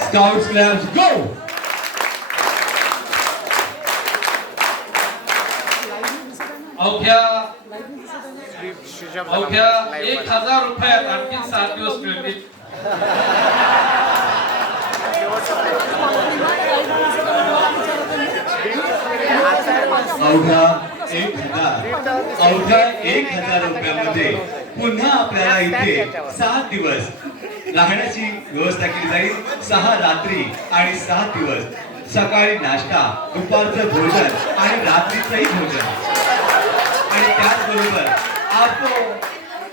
Scouts Labs, go! अवघ्या अवघ्या एक हजार रुपयात आणखी सात दिवस मिळतील अवघ्या एक हजार अवघ्या एक हजार रुपयामध्ये पुन्हा आपल्याला इथे सात दिवस राहण्याची व्यवस्था केली जाईल. सहा रात्री आणि सात दिवस. सकाळी नाश्ता दुपारचं भोजन आणि रात्रीचंही भोजन. आणि त्याचबरोबर आपो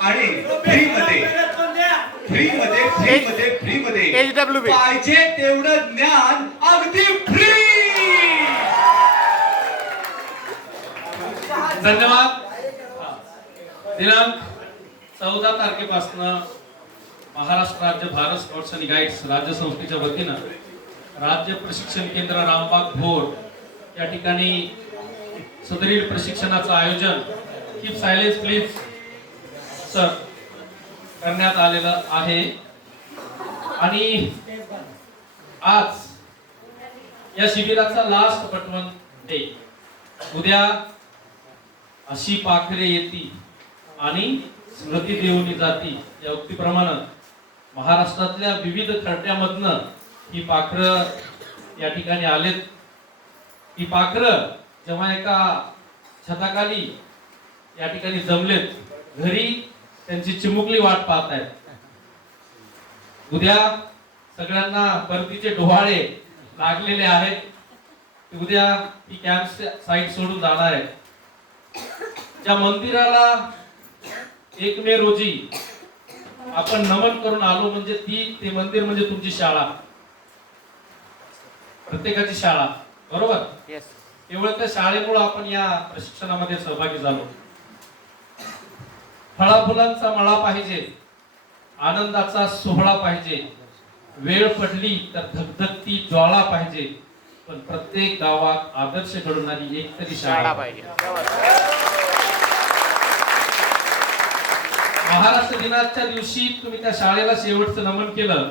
आणि फ्री मध्ये फ्री मध्ये फ्री मध्ये फ्री मध्ये HWB. पाहिजे तेवढं ज्ञान अगदी फ्री धन्यवाद. हा. दिनांक चौदा तारखेपासून महाराष्ट्र राज्य भारत स्कॉट्स आणि गाईड्स राज्य संस्थेच्या वतीनं राज्य प्रशिक्षण केंद्र रामबाग भोर या ठिकाणी सदरील प्रशिक्षणाचं आयोजन कीप सायलेन्स प्लीज सर करण्यात आलेलं आहे. आणि आज या शिबिराचा लास्ट पटवन डे उद्या अशी पाखरे येती आणि स्मृती देवनी जाती या उक्तीप्रमाणे महाराष्ट्रातल्या विविध खड्ड्यामधनं ही पाखरं या ठिकाणी आलेत. ही पाखरं जेव्हा एका छताखाली या ठिकाणी जमलेत घरी त्यांची चिमुकली वाट पाहत आहेत. उद्या सगळ्यांना परतीचे डोहाळे लागलेले आहेत. उद्या ही कॅम्प साईट सोडून जाणार आहे ज्या मंदिराला एक मे रोजी आपण नमन करून आलो म्हणजे ती ते मंदिर म्हणजे तुमची शाळा. प्रत्येकाची शाळा. बरोबर? केवळ त्या शाळेमुळे आपण या प्रशिक्षणामध्ये सहभागी झालो. फळाफुलांचा मळा पाहिजे. आनंदाचा सोहळा पाहिजे. वेळ पडली तर धगधगती ज्वाळा पाहिजे. पण प्रत्येक गावात आदर्श घडवणारी एक तरी शाळा पाहिजे. महाराष्ट्र दिनाच्या दिवशी तुम्ही त्या शाळेला शेवटचं नमन केलं.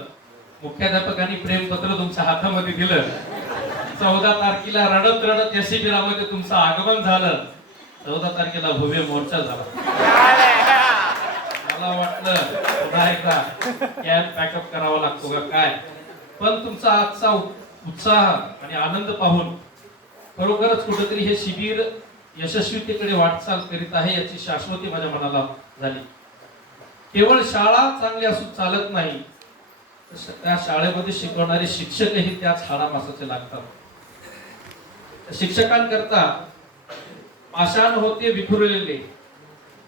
मुख्याध्यापकांनी प्रेमपत्र तुमच्या हातामध्ये दिलं. चौदा तारखेला रडत रडत या शिबिरामध्ये तुमचं आगमन झालं. चौदा तारखेला भव्य मोर्चा झाला. मला वाटलं पुन्हा एकदा कॅम्प पॅकअप करावा लागतो का काय? पण तुमचा आजचा उत्साह आणि आनंद पाहून खरोखरच कुठेतरी हे शिबिर यशस्वीतेकडे वाटचाल करीत आहे याची शाश्वती माझ्या मनाला झाली. केवळ शाळा चांगली असून चालत नाही. त्या शाळेमध्ये शिकवणारे शिक्षकही त्याच हाडामासाचे लागतात. शिक्षकांकरता पाषाण होते विखुरलेले.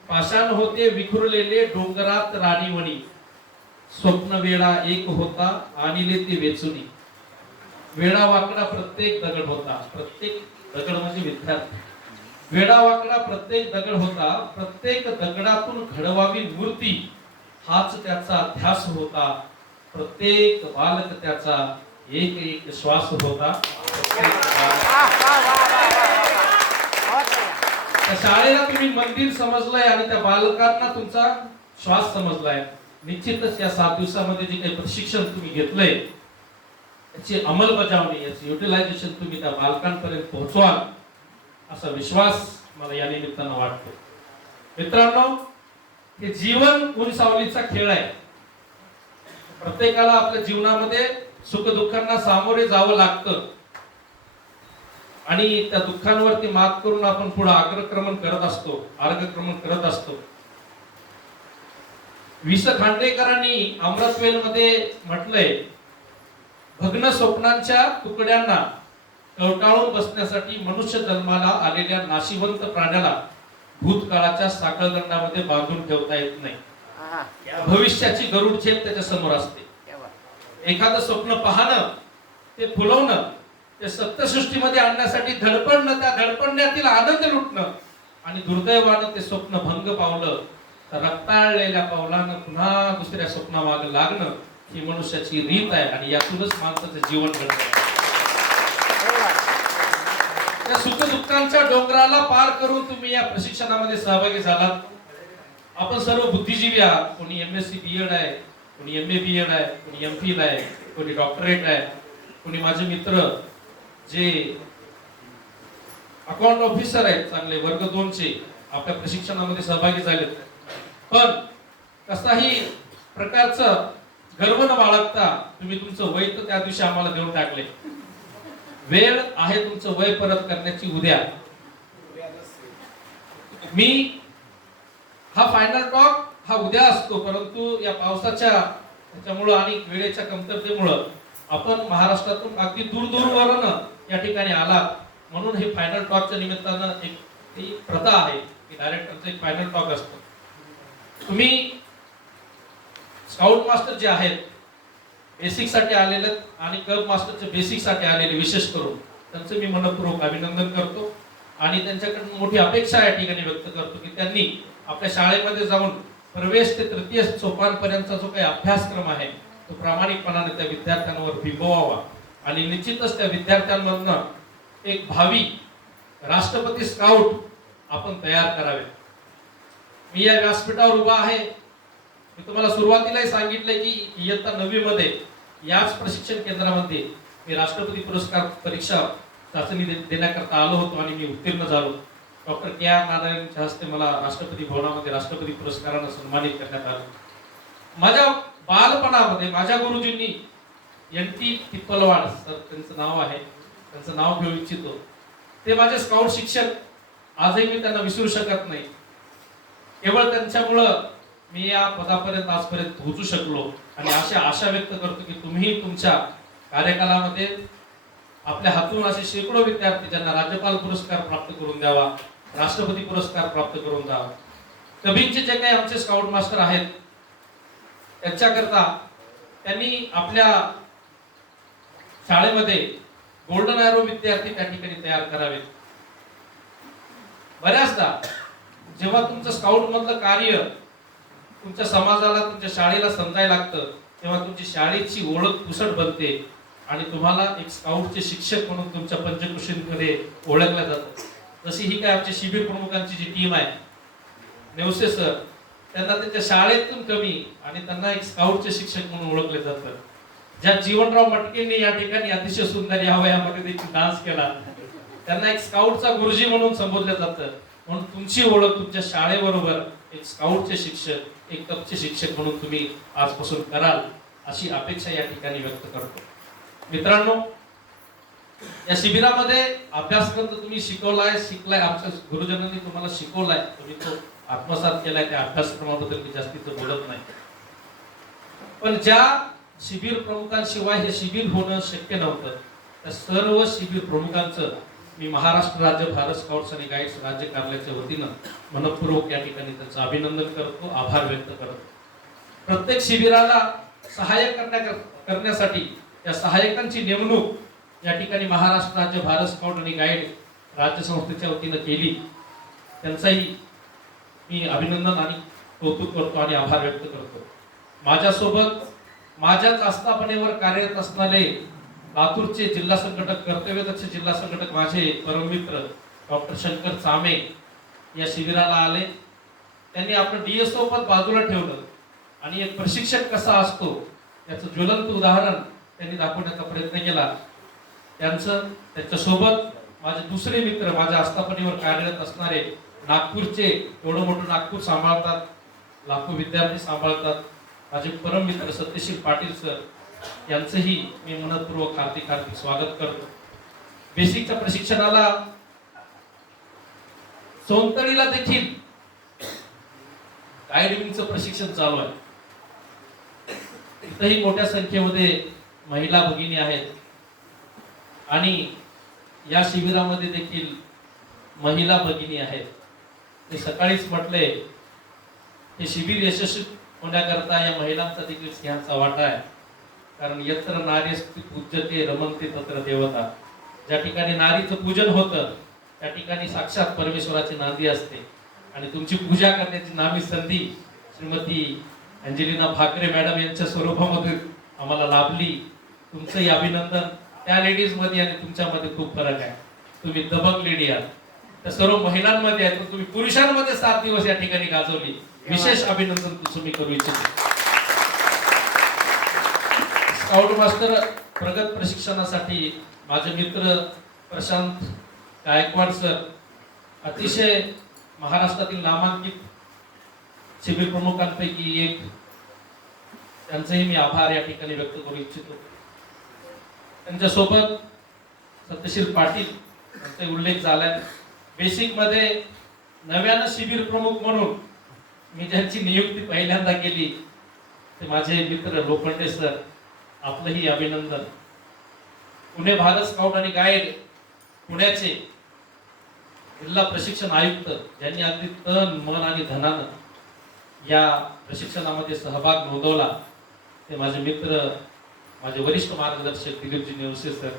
पाषाण होते विखुरलेले डोंगरात राणीवणी. स्वप्न वेळा एक होता आणिले ते वेचुनी. वेळा वाकडा प्रत्येक दगड होता. प्रत्येक दगड म्हणजे विद्यार्थी. वेडावाकडा प्रत्येक दगड होता प्रत्येक दगडातून घडवावी मूर्ती हाच त्याचा ध्यास होता. प्रत्येक बालक त्याचा एक एक श्वास होता. त्या शाळेला तुम्ही मंदिर समजलंय आणि त्या बालकांना तुमचा श्वास समजलाय. निश्चितच या सात दिवसामध्ये जे काही प्रशिक्षण तुम्ही घेतलंय त्याची अंमलबजावणी याची युटिलायझेशन तुम्ही त्या बालकांपर्यंत पोहोचवाल. असा विश्वास मला या निमित्तानं वाटतो. मित्रांनो हे जीवन उंचावलीचा खेळ आहे. प्रत्येकाला आपल्या जीवनामध्ये सुख दुःखांना सामोरे जावं लागतं. आणि त्या दुःखांवरती मात करून आपण पुढे अग्रक्रमण करत असतो मार्गक्रमण करत असतो. वि स खांडेकरांनी अमृतवेल मध्ये म्हटलंय भग्न स्वप्नांच्या तुकड्यांना कवटाळून बसण्यासाठी मनुष्य जन्माला आलेल्या नाशिवंत प्राण्याला भूतकाळाच्या साखळदंडामध्ये बांधून ठेवता येत नाही. भविष्याची गरुड झेप त्याच्यासमोर असते. एखादं स्वप्न पाहणं ते फुलवणं ते सत्यसृष्टीमध्ये आणण्यासाठी धडपडणं त्या धडपडण्यातील आनंद लुटणं आणि दुर्दैवानं ते स्वप्न भंग पावलं तर रक्ताळलेल्या पावलानं पुन्हा दुसऱ्या स्वप्नामागे लागणं ही मनुष्याची रीत आहे आणि यातूनच माणसाचं जीवन घडतं. त्या सुख दुःखांच्या डोंगराला पार करून तुम्ही या प्रशिक्षणामध्ये सहभागी झालात. आपण सर्व बुद्धिजीवी आहात. कोणी M S C B Ed आहे कोणी एम ए बी एड आहे कोणी एम फिल आहे कोणी डॉक्टरेट आहे कोणी माझे मित्र जे अकाउंट ऑफिसर आहेत चांगले वर्ग दोनचे आपल्या प्रशिक्षणामध्ये सहभागी झालेत. पण कसाही प्रकारचं गर्व न बाळगता तुम्ही तुमचं वय तर त्या दिवशी आम्हाला देऊन टाकले. वेळ आहे तुमचं वय परत करण्याची उद्या. मी हा फायनल टॉक हा उद्या असतो परंतु या पावसाच्या त्याच्यामुळं आणि वेळेच्या कमतरतेमुळं आपण महाराष्ट्रातून अगदी दूर दूरवरून या ठिकाणी आलात. म्हणून हे फायनल टॉकच्या निमित्तानं एक ती प्रथा आहे की डायरेक्टरचं एक फायनल टॉक असतो. तुम्ही स्काउट मास्टर जे आहेत बेसिकसाठी आलेले आणि कब मास्टरचे बेसिकसाठी आलेले विशेष करून. त्यांचं मी मनपूर्वक अभिनंदन करतो. आणि त्यांच्याकडून मोठी अपेक्षा या ठिकाणी व्यक्त करतो की त्यांनी आपल्या शाळेमध्ये जाऊन प्रवेश ते तृतीय सोपानपर्यंतचा जो काही अभ्यासक्रम आहे तो प्रामाणिकपणाने त्या विद्यार्थ्यांवर बिंबवावा आणि निश्चितच त्या विद्यार्थ्यांमधनं एक भावी राष्ट्रपती स्काउट आपण तयार करावे. मी या व्यासपीठावर उभा आहे. मी तुम्हाला सुरुवातीलाही सांगितलंय की इयत्ता नववीमध्ये मध्ये याच प्रशिक्षण केंद्रामध्ये मी राष्ट्रपती पुरस्कार परीक्षा चाचणी दे- देण्याकरता आलो होतो आणि मी उत्तीर्ण झालो. डॉक्टर के आर नारायणच्या हस्ते मला राष्ट्रपती भवनामध्ये राष्ट्रपती पुरस्कारानं सन्मानित करण्यात आलं. माझ्या बालपणामध्ये माझ्या गुरुजींनी एन टी तिप्पलवाड सर त्यांचं नाव आहे. त्यांचं नाव घेऊ इच्छितो. ते माझे स्काउट शिक्षक. आजही मी त्यांना विसरू शकत नाही. केवळ त्यांच्यामुळं मी या पदापर्यंत आजपर्यंत पोहोचू शकलो आणि अशी आशा व्यक्त करतो की तुम्ही तुमच्या कार्यकालामध्ये आपल्या हातून असे शेकडो विद्यार्थी ज्यांना राज्यपाल पुरस्कार प्राप्त करून द्यावा राष्ट्रपती पुरस्कार प्राप्त करून द्यावा. कबीरचे जे काही आमचे स्काउट मास्टर आहेत त्यांच्याकरता त्यांनी आपल्या शाळेमध्ये गोल्डन अॅरो विद्यार्थी त्या ठिकाणी तयार करावेत. बऱ्याचदा जेव्हा तुमचं स्काउट मधलं कार्य तुमच्या समाजाला तुमच्या शाळेला समजायला लागतं तेव्हा तुमची शाळेची ओळख पुसट बनते आणि तुम्हाला एक स्काउटचे शिक्षक म्हणून तुमच्या पंचकृषींमध्ये ओळखलं जातं. जशी ही काय आमची शिबिर प्रमुखांची जी टीम आहे नेवसे सर त्यांना त्यांच्या शाळेतून कमी आणि त्यांना एक स्काउटचे शिक्षक म्हणून ओळखले जातं. ज्या जीवनराव मटकेंनी या ठिकाणी अतिशय सुंदर या वयामध्ये देखील डान्स केला त्यांना एक स्काउटचा गुरुजी म्हणून संबोधलं जातं. म्हणून तुमची ओळख तुमच्या शाळेबरोबर एक स्काउटचे शिक्षक एक कपचे शिक्षक म्हणून तुम्ही आजपासून कराल अशी अपेक्षा या ठिकाणी व्यक्त करतो. मित्रांनो या शिबिरामध्ये अभ्यासक्रम तर तुम्ही शिकवलाय शिकलाय आमच्या गुरुजनांनी तुम्हाला शिकवलाय. तुम्ही तो आत्मसात केलाय त्या अभ्यासक्रमाबद्दल मी जास्तीच बोलत नाही. पण ज्या शिबिर प्रमुखांशिवाय हे शिबिर होणं शक्य नव्हतं त्या सर्व शिबिर प्रमुखांचं मी महाराष्ट्र राज्य भारत स्काउट्स आणि गाईड्स राज्य कार्यालयाच्या वतीनं मनपूर्वक या ठिकाणी त्यांचं अभिनंदन करतो आभार व्यक्त करतो. प्रत्येक शिबिराला सहाय्य करण्या करण्यासाठी या सहाय्यकांची नेमणूक या ठिकाणी महाराष्ट्र राज्य भारत स्काउट आणि गाईड राज्य संस्थेच्या वतीनं केली. त्यांचाही मी अभिनंदन आणि कौतुक करतो आणि आभार व्यक्त करतो. माझ्यासोबत माझ्याच आस्थापनेवर कार्यरत असणारे लातूरचे जिल्हा संघटक कर्तव्यदक्ष जिल्हा संघटक माझे परममित्र डॉक्टर शंकर चामे या शिबिराला आले. त्यांनी आपलं डीएसओ पद बाजूला ठेवलं. आणि एक प्रशिक्षक कसा असतो याचं ज्वलंत उदाहरण त्यांनी दाखवण्याचा प्रयत्न केला. त्यांचं त्याच्यासोबत माझे दुसरे मित्र माझ्या आस्थापनेवर कार्यरत असणारे नागपूरचे एवढं मोठं नागपूर सांभाळतात लाखो विद्यार्थी सांभाळतात. माझे परम मित्र सत्यशील पाटील सर यांचंही मी मनपूर्वक हार्दिक हार्दिक स्वागत करतो. बेसिकच्या प्रशिक्षणाला सोनतळीला देखील गाईडिंगचं प्रशिक्षण चालू आहे. तिथंही मोठ्या संख्येमध्ये महिला भगिनी आहेत. आणि या शिबिरामध्ये देखील महिला भगिनी आहेत. ते सकाळीच म्हटले हे शिबिर यशस्वी होण्याकरता या महिलांचा देखील सिंहाचा वाटा आहे. कारण यत्र नारी पूज्यते रमनते तत्र देवता. ज्या ठिकाणी नारीचं पूजन होतं त्या ठिकाणी साक्षात परमेश्वराची नांदी असते. आणि तुमची पूजा करण्याची नामी संधी श्रीमती अंजलिना भाकरे मॅडम यांच्या स्वरूपामध्ये आम्हाला लाभली. तुमचंही अभिनंदन. त्या लेडीजमध्ये आणि तुमच्यामध्ये खूप फरक आहे. तुम्ही दबक लेडी आहात. त्या सर्व महिलांमध्ये आहे. तर तुम्ही पुरुषांमध्ये सात दिवस या ठिकाणी गाजवली. विशेष अभिनंदन तुम्ही करू इच्छितो. स्काउट मास्टर प्रगत प्रशिक्षणासाठी माझे मित्र प्रशांत गायकवाड सर अतिशय महाराष्ट्रातील नामांकित शिबिर प्रमुखांपैकी एक. त्यांचेही मी आभार या ठिकाणी व्यक्त करू इच्छितो. त्यांच्यासोबत सत्यशील पाटील यांचा उल्लेख झालाय. बेसिकमध्ये नव्यानं शिबिर प्रमुख म्हणून मी ज्यांची नियुक्ती पहिल्यांदा केली ते माझे मित्र लोखंडे सर. आपलंही अभिनंदन. पुणे भारत स्काउट आणि गाईड पुण्याचे जिल्हा प्रशिक्षण आयुक्त ज्यांनी अगदी तन मन आणि धनानं या प्रशिक्षणामध्ये सहभाग नोंदवला ते माझे मित्र माझे वरिष्ठ मार्गदर्शक दिलीपजी नेवसे सर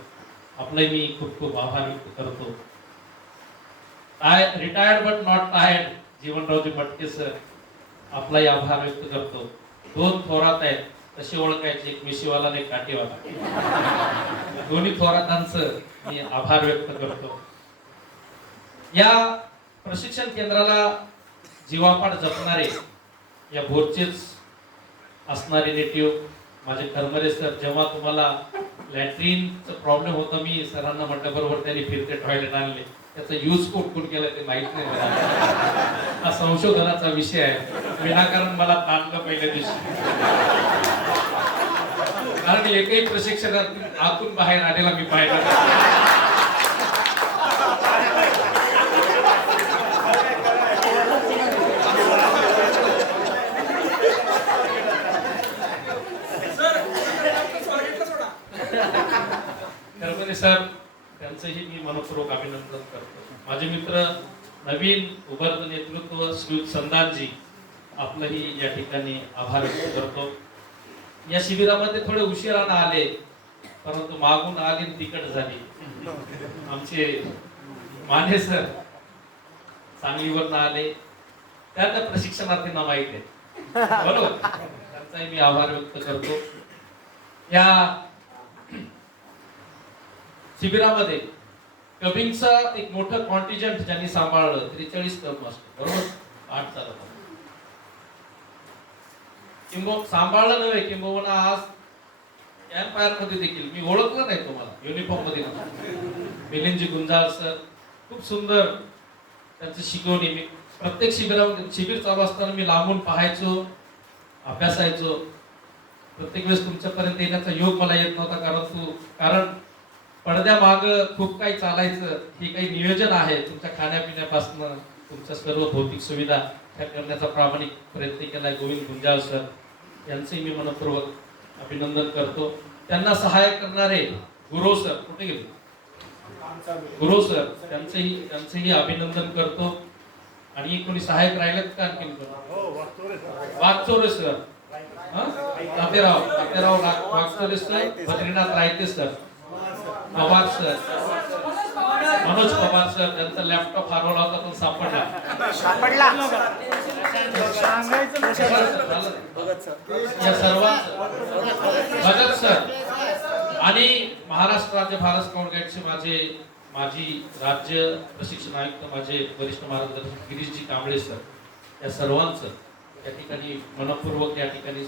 आपले मी खूप खूप आभार व्यक्त करतो. I retired but not tired जीवनरावजी Bhatke sir आपलाही आभार व्यक्त करतो. दोन थोरात आहेत. कसे ओळखायचे एक मिशीवाला आणि एक काठीवाला दोन्ही थोरातांचं मी आभार व्यक्त करतो. या प्रशिक्षण केंद्राला जीवापाड जपणारे या भोरचेच असणारे नेटिव्ह माझे कर्मरे सर जेव्हा तुम्हाला लॅट्रिनचा प्रॉब्लेम होता मी सरांना म्हटलं बरोबर त्यांनी फिरते टॉयलेट आणले. त्याचा यूज कोण केला ते माहीत नाही मला. हा संशोधनाचा विषय आहे. विनाकारण मला ताणलं पहिल्या दिवशी. कारण एकही प्रशिक्षणात आतून बाहेर आलेला मी पाहिला नाही. म्हणजे सर त्यांचंही मी मनपूर्वक अभिनंदन करतो माझे मित्र नवीन उभरत नेतृत्व श्री संदानजी आपलंही या ठिकाणी आभार व्यक्त करतो या शिबिरामध्ये थोडे उशिरानं आले परंतु मागून आली तिकट झाली. आमचे माने सर सांगलीवरनं आले. त्या त्या प्रशिक्षणार्थींना माहीत आहे. बरोबर? त्यांचाही मी आभार व्यक्त करतो. या शिबिरामध्ये कबिंगचा एक मोठं कॉन्टिजंट ज्यांनी सांभाळलं त्रेचाळीस कप असतो बरोबर? आठ चालत होता. किंबो सांभाळलं नव्हे किंबहुना आज एम्पायरमध्ये देखील मी ओळखलं नाही तुम्हाला युनिफॉर्ममध्ये मिलिंदजी गुंजाळ सर खूप सुंदर त्यांचं शिकवणी मी प्रत्येक शिबिरामध्ये शिबिर चालू असताना मी लांबून पाहायचो अभ्यासायचो प्रत्येक वेळेस तुमच्यापर्यंत येण्याचा योग मला येत नव्हता कारण तू कारण पडद्यामाग खूप काही चालायचं हे काही नियोजन आहे तुमच्या खाण्यापिण्यापासून तुमच्या सर्व भौतिक सुविधा ह्या करण्याचा प्रामाणिक प्रयत्न केलाय गोविंद गुंजाळ सर यांचंही मी मनपूर्वक अभिनंदन करतो. त्यांना सहाय्य करणारे गुरु सर कुठे गेले? गुरु सर त्यांचंही त्यांचंही अभिनंदन करतो. आणि कोणी सहाय्यक राहिलेत का आणखी Wagchore sir. Taterao Taterao Wagchore sir Badrinath Raite sir. Pawar sir. Manoj Pawar sir त्यांचा लॅपटॉप हरवला होता पण सापडला. सापडला. या म्हणजे भगत सर आणि महाराष्ट्र राज्य भारत कॉन्ग्रेसचे माझे माजी राज्य प्रशिक्षण आयुक्त माझे वरिष्ठ मार्गदर्शक गिरीशजी कांबळे सर या सर्वांचं या ठिकाणी मनपूर्वक या ठिकाणी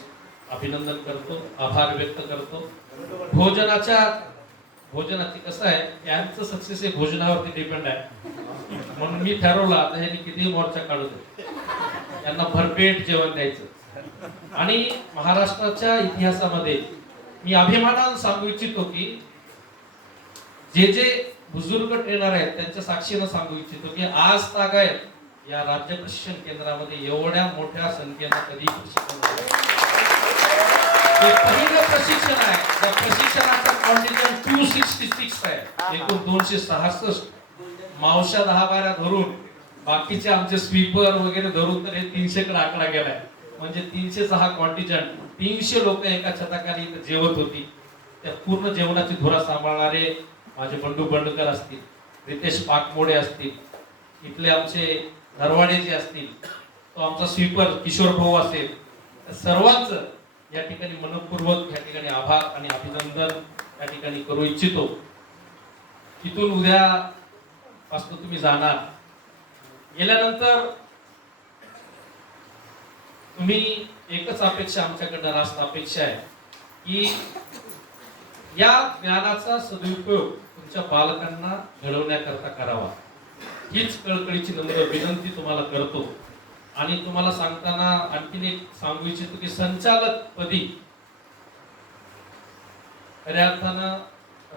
अभिनंदन करतो आभार व्यक्त करतो. भोजनाच्या भोजनाची कसं आहे यांचं सक्सेस हे भोजनावरती डिपेंड आहे. म्हणून मी ठरवलं आता ह्यांनी कितीही मोर्चा काढू दे. यांना भरपेट जेवण द्यायचं. आणि महाराष्ट्राच्या इतिहासामध्ये मी अभिमानानं सांगू इच्छितो की जे जे बुजुर्ग ट्रेनर आहेत त्यांच्या साक्षीनं सांगू इच्छितो की आज तागायत या राज्य प्रशिक्षण केंद्रामध्ये एवढ्या मोठ्या संख्येनं कधी प्रशिक्षण पहिलं प्रशिक्षण आहे. त्या प्रशिक्षणाचा कॉन्टिजन टू सिक्स्टी सिक्स आहे. एकूण दोनशे सहासष्ट. मावशा दहा बारा धरून बाकीचे आमचे स्वीपर वगैरे धरून तर हे तीनशे कडे आकडा गेलाय. म्हणजे तीनशे सहा कॉन्टिजंट तीनशे लोक एका छताखाली इथं जेवत होती. त्या पूर्ण जेवणाची धुरा सांभाळणारे माझे बंडू बंडकर असतील रितेश पाकमोडे असतील इथले आमचे नरवाडे जे असतील तो आमचा स्वीपर किशोर भाऊ असेल. सर्वांच या ठिकाणी मनपूर्वक या ठिकाणी आभार आणि अभिनंदन या ठिकाणी करू इच्छितो. इथून उद्या पासून तुम्ही जाणार. गेल्यानंतर तुम्ही एकच अपेक्षा आमच्याकडनं रास्त अपेक्षा आहे की या ज्ञानाचा सदुपयोग तुमच्या बालकांना घडवण्याकरता करावा. हीच कळकळीची नम्र विनंती तुम्हाला करतो. आणि तुम्हाला सांगताना आणखीन एक सांगू इच्छितो की संचालक पदी खऱ्या अर्थानं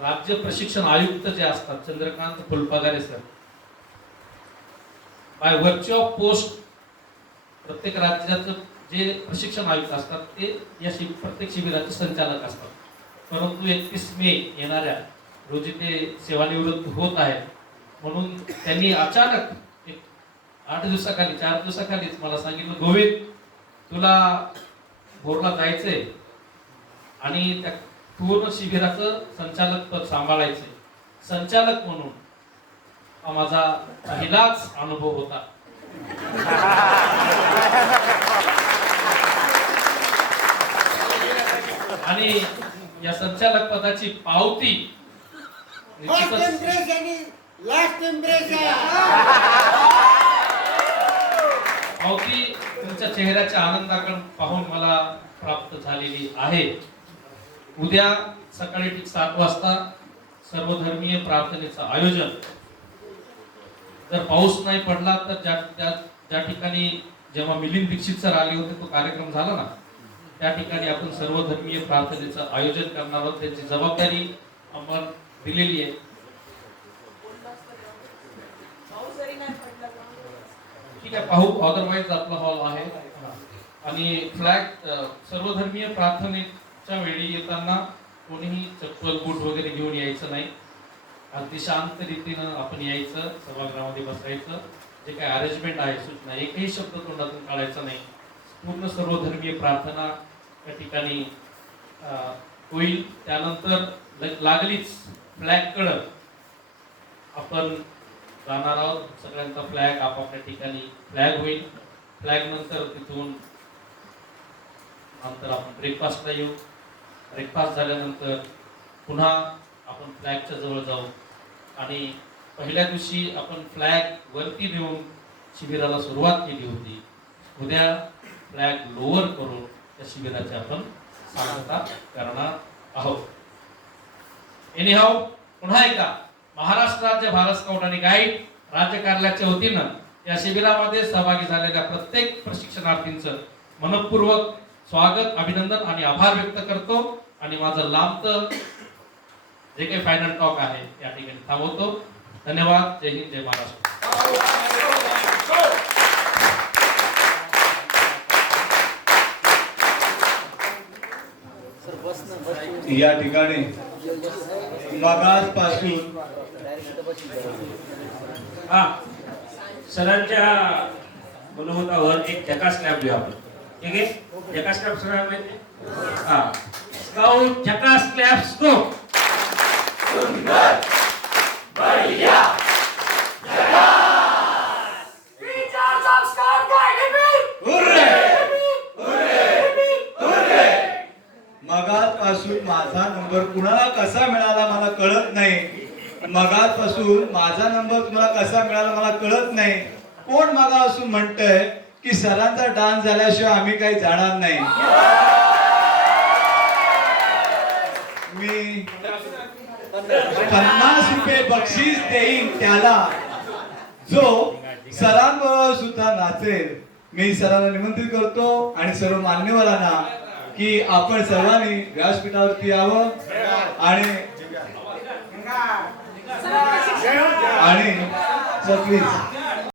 राज्य प्रशिक्षण आयुक्त जे असतात Chandrakant Phulpagare sir by virtue of post प्रत्येक राज्याचं जे प्रशिक्षण आयुक्त असतात ते या शिब प्रत्येक शिबिराचे संचालक असतात. परंतु एकतीस मे येणाऱ्या रोजी ते सेवानिवृत्त होत आहेत. म्हणून त्यांनी अचानक एक आठ दिवसाखाली चार दिवसाखालीच मला सांगितलं गोविंद तुला बोरला जायचंय आणि त्या पूर्ण शिबिराचं संचालक पद सांभाळायचे संचालक म्हणून हा माझा पहिलाच अनुभव होता. आणि या संचालक पदाची पावती पावती तुमच्या चेहऱ्याच्या आनंदाकडे पाहून मला प्राप्त झालेली आहे. उद्या सकाळी सात वाजता सर्वधर्मीय प्रार्थनेचं आयोजन जर पाऊस नाही पडला तर ज्या त्या ज्या ठिकाणी जेव्हा मिलिंद दीक्षित सर आले होते तो कार्यक्रम झाला ना त्या ठिकाणी आपण सर्वधर्मीय प्रार्थनेचं आयोजन करणार आहोत. त्याची जबाबदारी आपण दिलेली आहे. ठीक आहे पाहू. अदरवाईज आपला हॉल आहे. आणि फ्लॅग सर्वधर्मीय प्रार्थनेच्या वेळी येताना कोणीही चप्पल बूट वगैरे घेऊन यायचं नाही. अगदी शांत रीतीनं आपण यायचं सभागृहामध्ये बसायचं. जे काही अरेंजमेंट आहे सूचना एकही शब्द तोंडातून काढायचा नाही. पूर्ण सर्वधर्मीय प्रार्थना त्या ठिकाणी अं, होईल. त्यानंतर लागलीच फ्लॅग कळ आपण जाणार आहोत. सगळ्यांचा फ्लॅग आपापल्या ठिकाणी फ्लॅग होईल. फ्लॅग नंतर तिथून नंतर आपण ब्रेकफास्टला येऊ. ब्रेकफास्ट झाल्यानंतर पुन्हा आपण फ्लॅगच्या जवळ जाऊ. आणि पहिल्या दिवशी आपण फ्लॅग वरती नेऊन शिबिराला सुरुवात केली होती. उद्या फ्लॅग लोअर करून त्या शिबिराची आपण सांगता करणार आहोत. एनिहाव पुन्हा एकदा महाराष्ट्र राज्य भारत स्काउट आणि गाईड राज्य कार्यालयाच्या वतीनं या शिबिरामध्ये सहभागी झालेल्या प्रत्येक प्रशिक्षणार्थींचं मनपूर्वक स्वागत अभिनंदन आणि आभार व्यक्त करतो. आणि माझं लांबतं जे काही फायनल टॉक आहे या ठिकाणी थांबवतो. धन्यवाद. जय हिंद जय महाराष्ट्र. या ठिकाणी मगासपासून हा सरांच्या मनोमतावर एक झकास स्लॅब देऊ आपण. ठीक आहे? झकास स्लॅब सगळ्यांना माहिती आहे? हा. स्काउट झकास स्लॅब स्कोप मगासपासून माझा नंबर कुणाला कसा मिळाला मला कळत नाही. मगासपासून माझा नंबर तुम्हाला कसा मिळाला मला कळत नाही. कोण मगापासून म्हणतंय की सरांचा डान्स झाल्याशिवाय आम्ही काही जाणार नाही. मी पन्नास रुपये बक्षीस देईन त्याला. जो सरांबरोबर सुद्धा नाचेल. मी सरांना निमंत्रित करतो आणि सर्व मान्यवरांना की आपण सर्वांनी व्यासपीठावरती यावं आणि आणि सर प्लीज